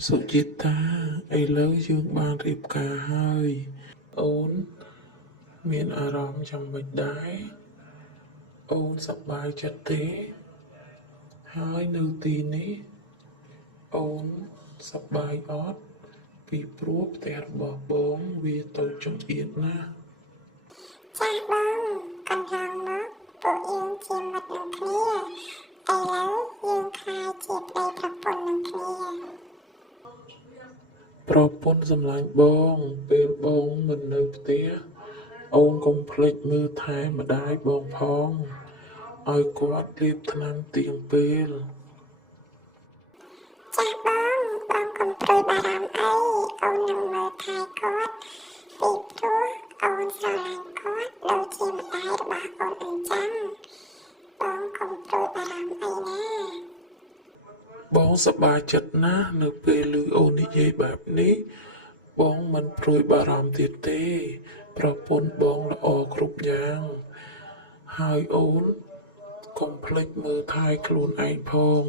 សុជីតាឥឡូវយើងបានរៀបការហើយអូនមានអារម្មណ៍យ៉ាងម៉េចដែរអូនសប្បាយចិត្តទេហើយនៅទីនេះអូនសប្បាយអត់ពីព្រោះផ្ទះរបស់បងវាតូចចង្អៀតណាស់ចាស់បងកន្លងមកពួកយើងជាមិត្តនឹងគ្នាឥឡូវយើងខ្លាចជាប្តីប្រពន្ធនឹងគ្នាប្រពន្ធសម្លាញ់បងពេលបងមិននៅផ្ទះអូនកុំភ្លេចមើលថែម្ដាយបងផងឲ្យគាត់លាបថ្នាំទៀងពេលចាស់បងកុំព្រួយបារម្ភអីអូននឹងមើលថែគាត់ពីព្រោះអូនស្រឡាញ់គាត់ដូចជាម្ដាយរបស់អូនអញ្ចឹងបងកុំព្រួយបារម្ភអីណាបងសប្បាយចិត្តណាស់នៅពេលឮអូននិយាយបែបនេះបងមិនព្រួយបារម្ភទៀតទេប្រពន្ធបងល្អគ្រប់យ៉ាងហើយអូនកុំភ្លេចមើលថែខ្លួនឯងផង